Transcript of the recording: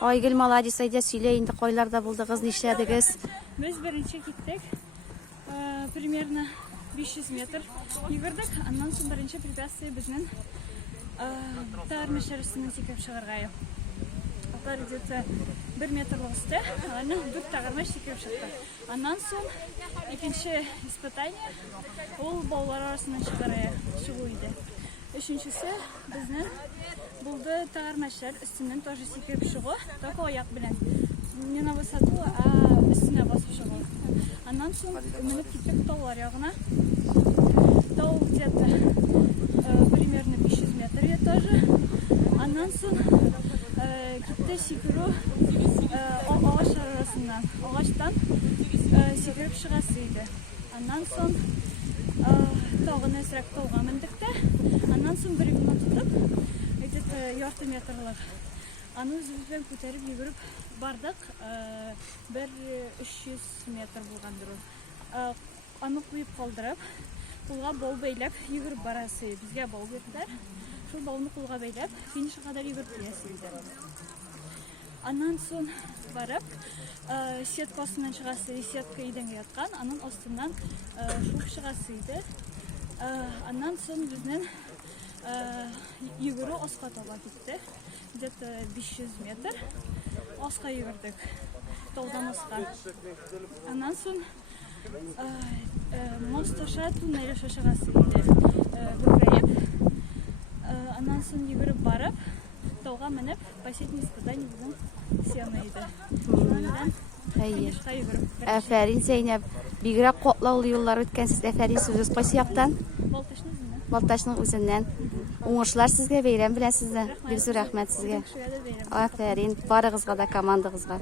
Айгөл молодец, айда сөйле, инде койларда булдыгыз, нишләдегез? Biz birinchi ketdik. Примерно 500 метр йөгердек. Аннан соң беренче препятствие безнең тар мәшәрәсеннән сикереп чыгарга. Алар где-то 1 метрлык өстә, аны 4 тагырма сикереп чыкты. Аннан соң икенче испытание ул балалар арасыннан чыгу иде. Өченчесе безнең булды тар мәшәр өстеннән тоже сикереп чыгу, только аяк белән. Не на высоту, а өстенә басып чыгу. Аннан соң менеп киттек таулар ягына. Тау где-то примерно 500 метров тоже. Аннан соң китте сикерү агач арасыннан. Агачтан сикереп чыгасы иде. Аннан соң тагы нәзрәк тауга мендек тә. Аннан соң бер минут тотып, где-то ярты метрлык. Аны үзебез белән күтәреп йөгереп бардык. 300 метр булгандыр ул. Аны куеп калдырып, кулга бау бәйләп йөгереп барасы. Безгә бау бирделәр. Шул бауны кулга бәйләп, финишка кадәр йөгереп киләсе иде. Аннан соң барып, сетка астыннан чыгасы, сетка идәнгә яткан, аның астыннан шук чыгасы иде. Аннан соң безнең йөгерү аска таба китте. Где-то 500 метр аска йөгердек. Таудан аска. Аннан соң мост аша туннель аша чыгасы иде. Бөкрәеп. Аннан соң йөгереп барып, тауга менеп, последний испытание безнең сема иде. Афәрин Зәйнәп, бигрәк катлаулы юллар үткәнсез. Афәрин сүзегез кайсы яктан? Балташның үзеннән. Уңышлар сезгә, бәйрәм белән сезгә. Бик зур рәхмәт сезгә. Афәрин, барыгызга да, командагызга.